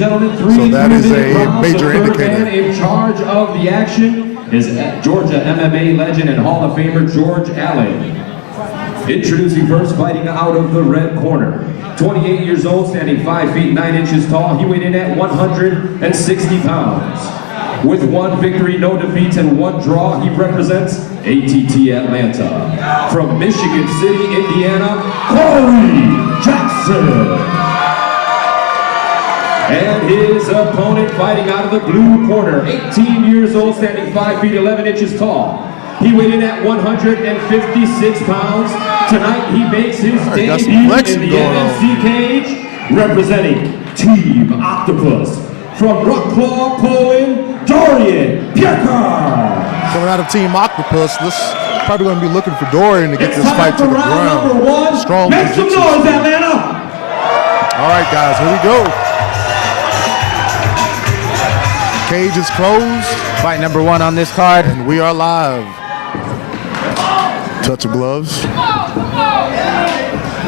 gentlemen, So that is a major the third indicator. man in charge of the action is Georgia MMA legend and Hall of Famer George Allen. Introducing first, fighting out of the red corner. 28 years old, standing 5 feet 9 inches tall. He weighed in at 160 pounds. With 1 victory, no defeats, and 1 draw, he represents ATT Atlanta. From Michigan City, Indiana, Corey Jackson. And his opponent fighting out of the blue corner, 18 years old, standing 5 feet 11 inches tall. He weighed in at 156 pounds. Tonight he makes his debut in the NFC cage, representing Team Octopus. From Wrocław, Poland, Dorian Piekarz. Coming out of Team Octopus, this probably going to be looking for Dorian to get this fight to the ground. Strong Make some noise, Atlanta. All right, guys, here we go. Cage is closed. Fight number 1 on this card. And we are live. Touch of gloves.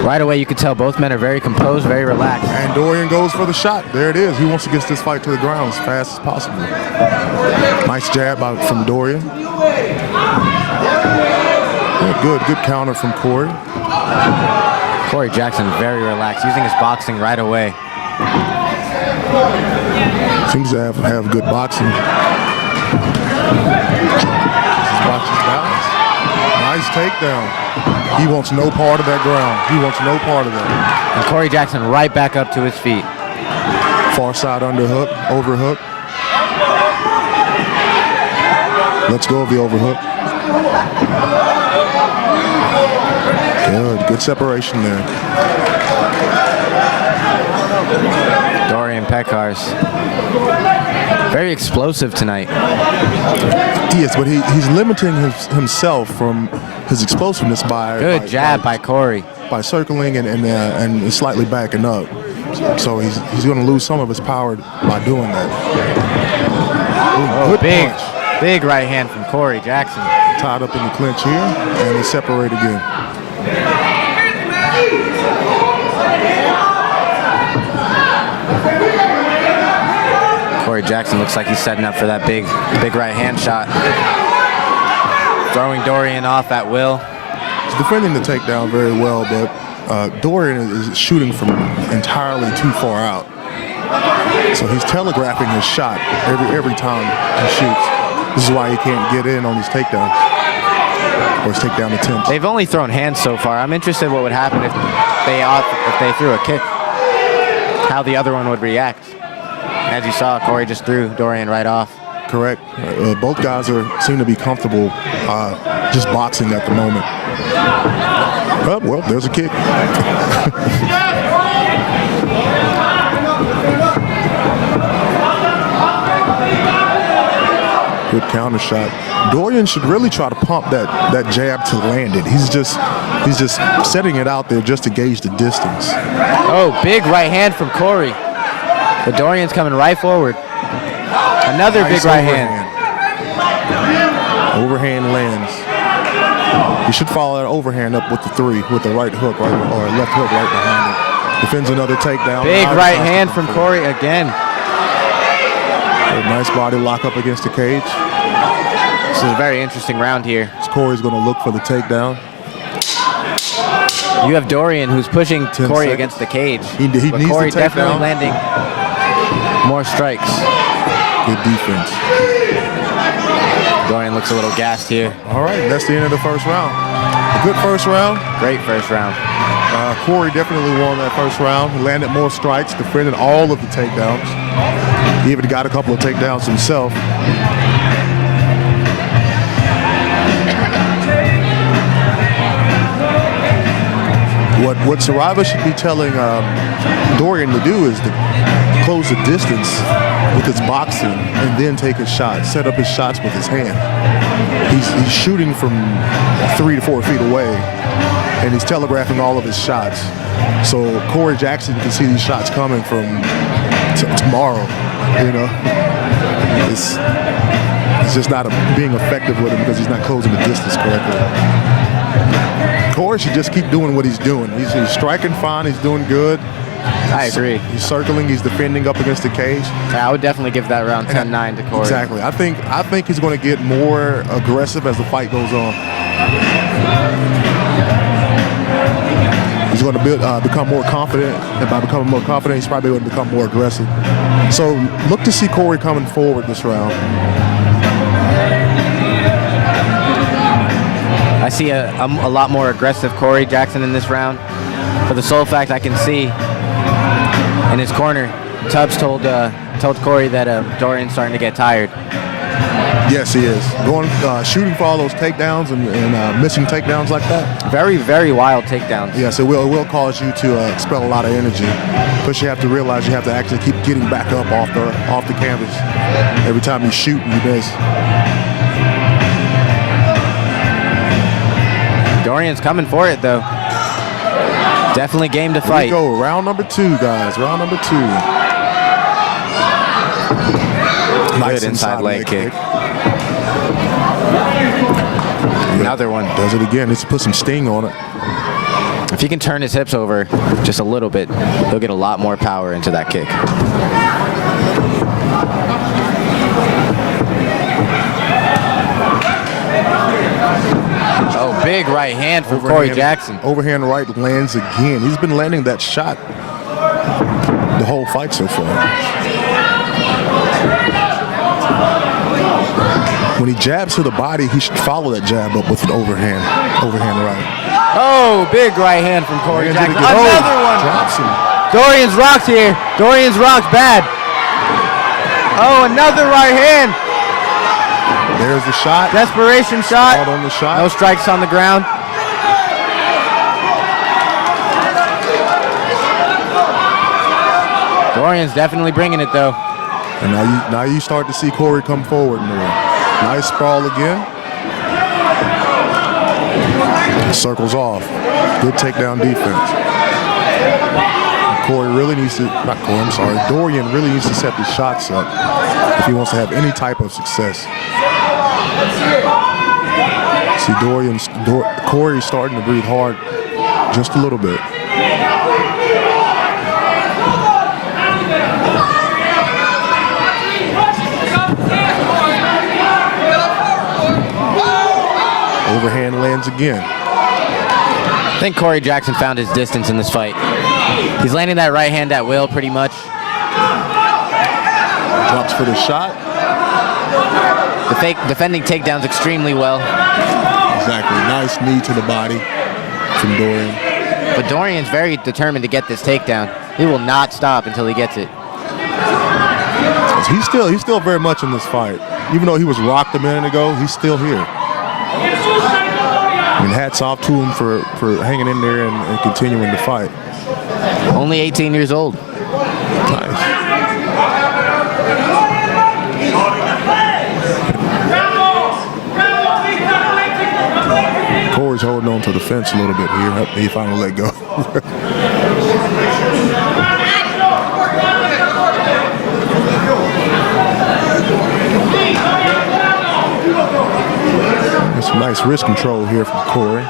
Right away, you can tell both men are very composed, very relaxed. And Dorian goes for the shot. There it is. He wants to get this fight to the ground as fast as possible. Nice jab out from Dorian. Yeah, good counter from Corey. Corey Jackson very relaxed, using his boxing right away. Seems to have good boxing. His boxing's balanced. Nice takedown. He wants no part of that ground. He wants no part of that. And Corey Jackson right back up to his feet. Far side underhook, overhook. Let's go of the overhook. Good separation there. Dorian Piekarz. Very explosive tonight. Yes, but he's limiting himself from his explosiveness by good jab by Corey. By circling and slightly backing up. So he's going to lose some of his power by doing that. Ooh, good punch. Big right hand from Corey Jackson. Tied up in the clinch here, and they separate again. Corey Jackson looks like he's setting up for that big right hand shot. Throwing Dorian off at will. He's defending the takedown very well, but Dorian is shooting from entirely too far out. So he's telegraphing his shot every time he shoots. This is why he can't get in on his takedowns or his takedown attempts. They've only thrown hands so far. I'm interested what would happen if they threw a kick. How the other one would react. As you saw, Corey just threw Dorian right off. Correct. Both guys seem to be comfortable just boxing at the moment. Oh, well, there's a kick. Good counter shot. Dorian should really try to pump that jab to land it. He's just setting it out there just to gauge the distance. Oh, big right hand from Corey. But Dorian's coming right forward. Another nice big right hand. Overhand lands. He should follow that overhand up with the 3, with the right hook or left hook right behind it. Defends another takedown. Big right hand from Corey again. A nice body lock up against the cage. This is a very interesting round here. Corey's going to look for the takedown. You have Dorian who's pushing Corey seconds. against the cage. He needs Corey the takedown. definitely landing more strikes. Good defense. Dorian looks a little gassed here. All right, that's the end of the first round. A good first round. Great first round. Corey definitely won that first round. He landed more strikes, defended all of the takedowns. He even got a couple of takedowns himself. What Saraiva should be telling Dorian to do is to close the distance with his boxing and then take his shots, set up his shots with his hand. He's shooting from 3 to 4 feet away, and he's telegraphing all of his shots. So Corey Jackson can see these shots coming from tomorrow, you know. It's just not being effective with him because he's not closing the distance correctly. Corey should just keep doing what he's doing. He's striking fine, he's doing good. I agree. He's circling. He's defending up against the cage. Yeah, I would definitely give that round 10-9 to Corey. Exactly. I think he's going to get more aggressive as the fight goes on. He's going to become more confident, and by becoming more confident, he's probably going to become more aggressive. So look to see Corey coming forward this round. I see a lot more aggressive Corey Jackson in this round. For the sole fact I can see in his corner, Tubbs told Corey that Dorian's starting to get tired. Yes, he is. Shooting for all those takedowns and missing takedowns like that. Very, very wild takedowns. Yes, it will cause you to expel a lot of energy. Plus, you have to realize you have to actually keep getting back up off the canvas. Every time you shoot, you miss. Dorian's coming for it, though. Definitely game to fight. Here we go. Round number 2, guys. Round number 2. Nice inside leg kick. Another one. Does it again. Let's put some sting on it. If he can turn his hips over just a little bit, he'll get a lot more power into that kick. Oh, big right hand from Corey Jackson. Overhand right lands again. He's been landing that shot the whole fight so far. When he jabs to the body, he should follow that jab up with an overhand right. Oh, big right hand from Corey Jackson. Another one. Drops him. Dorian's rocked here. Dorian's rocked bad. Oh, another right hand. There's the shot. Desperation shot. Out on the shot. No strikes on the ground. Dorian's definitely bringing it, though. And now you start to see Corey come forward more. Nice sprawl again. Circles off. Good takedown defense. Dorian really needs to set the shots up if he wants to have any type of success. See Corey's starting to breathe hard just a little bit. Overhand lands again. I think Corey Jackson found his distance in this fight. He's landing that right hand at will pretty much. Drops for the shot. Defending takedowns extremely well. Exactly. Nice knee to the body from Dorian. But Dorian's very determined to get this takedown. He will not stop until he gets it. He's still very much in this fight. Even though he was rocked a minute ago, he's still here. I mean, hats off to him for hanging in there and continuing to fight. Only 18 years old. Nice. Corey's holding on to the fence a little bit here. He finally let go. Some nice wrist control here from Corey.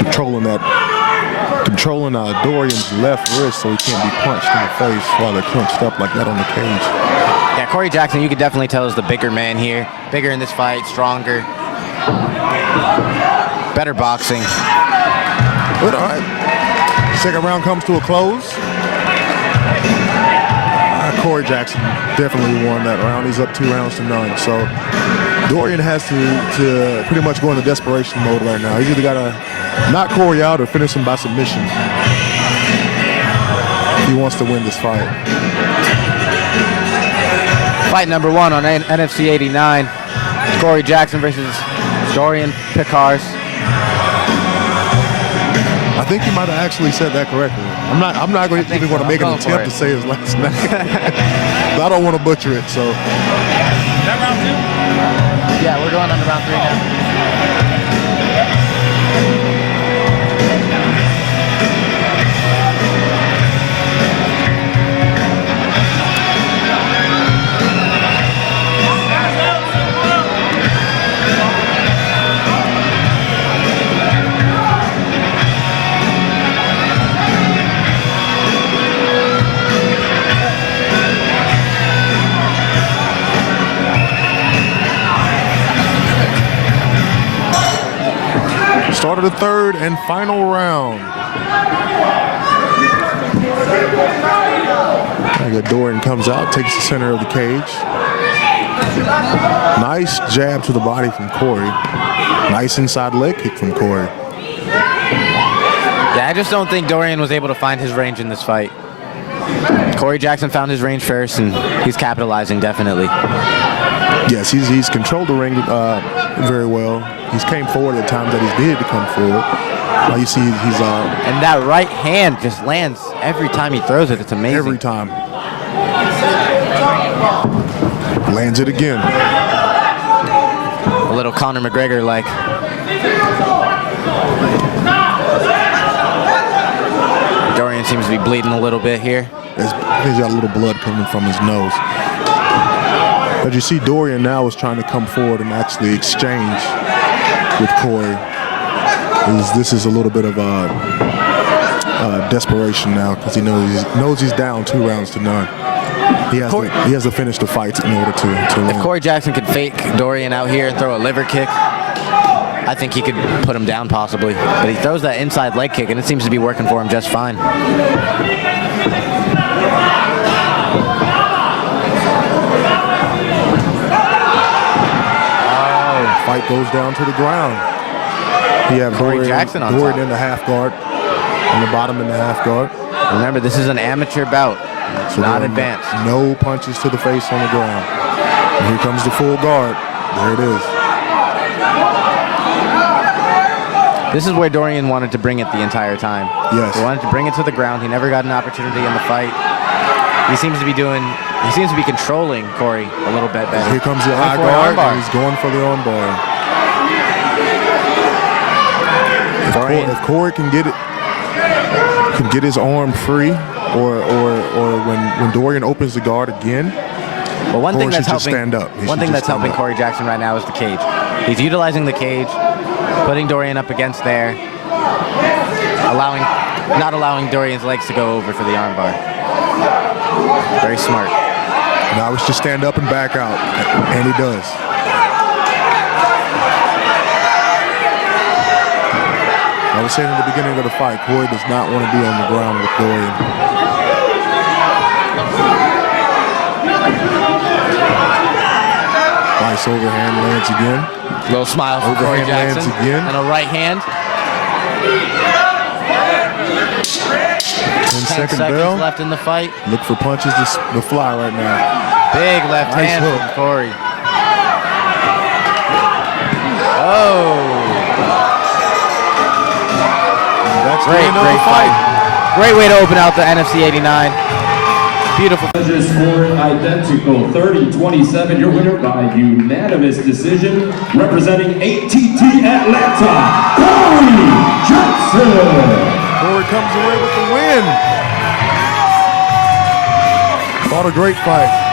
Controlling Dorian's left wrist so he can't be punched in the face while they're clenched up like that on the cage. Yeah, Corey Jackson, you could definitely tell is the bigger man here. Bigger in this fight, stronger. Better boxing. But all right. Second round comes to a close. Corey Jackson definitely won that round. He's up 2-0. So Dorian has to pretty much go into desperation mode right now. He's either got to knock Corey out or finish him by submission if he wants to win this fight. Fight number 1 on NFC 89. Corey Jackson versus Dorian Piekarz. I think you might have actually said that correctly. I'm not even going to make an attempt to say his last name. I don't want to butcher it. So. That round 2? Yeah, we're going on to round 3 now. Start of the third and final round. Dorian comes out, takes the center of the cage. Nice jab to the body from Corey. Nice inside leg kick from Corey. Yeah, I just don't think Dorian was able to find his range in this fight. Corey Jackson found his range first, and he's capitalizing definitely. Yes, he's controlled the ring very well. He's came forward at times that he's needed to come forward. Now you see he's and that right hand just lands every time he throws it. It's amazing. every time. Lands it again. A little Conor McGregor like. Dorian seems to be bleeding a little bit here. He's got a little blood coming from his nose. But you see Dorian now is trying to come forward and actually exchange with Corey. This is a little bit of desperation now because he knows he's down 2 rounds to none. He has to finish the fight in order to win. If Corey Jackson could fake Dorian out here and throw a liver kick, I think he could put him down possibly. But he throws that inside leg kick, and it seems to be working for him just fine. Fight goes down to the ground. You have Corey Jackson on Dorian top. in the half guard, on the bottom in the half guard. Remember, this is an amateur bout, So not there are advanced. No punches to the face on the ground. And here comes the full guard. There it is. This is where Dorian wanted to bring it the entire time. Yes. He wanted to bring it to the ground. He never got an opportunity in the fight. He seems to be controlling Corey a little bit better. Here comes the Going high for an guard, armbar. and he's going for the armbar. If Corey can get his arm free, or when Dorian opens the guard again, Well, one thing Corey that's should just helping. stand up. He One should thing just that's stand helping up. Corey Jackson right now is the cage. He's utilizing the cage, putting Dorian up against there, not allowing Dorian's legs to go over for the armbar. Very smart. Now it's just stand up and back out, and he does. I was saying in the beginning of the fight, Corey does not want to be on the ground with Dorian. Nice overhand lands again. Little smile from Corey Overhand Jackson. lands again. And a right hand. 10 10-second seconds bell. left in the fight. Look for punches to fly right now. Big left Nice hand hook. from Corey. Oh. That's the Great, end of great the fight. Great way to open out the NFC 89. Beautiful. Judges scored identical 30-27. Your winner by unanimous decision, representing ATT Atlanta, Corey Jackson. Corey comes away with the win. Fought a great fight.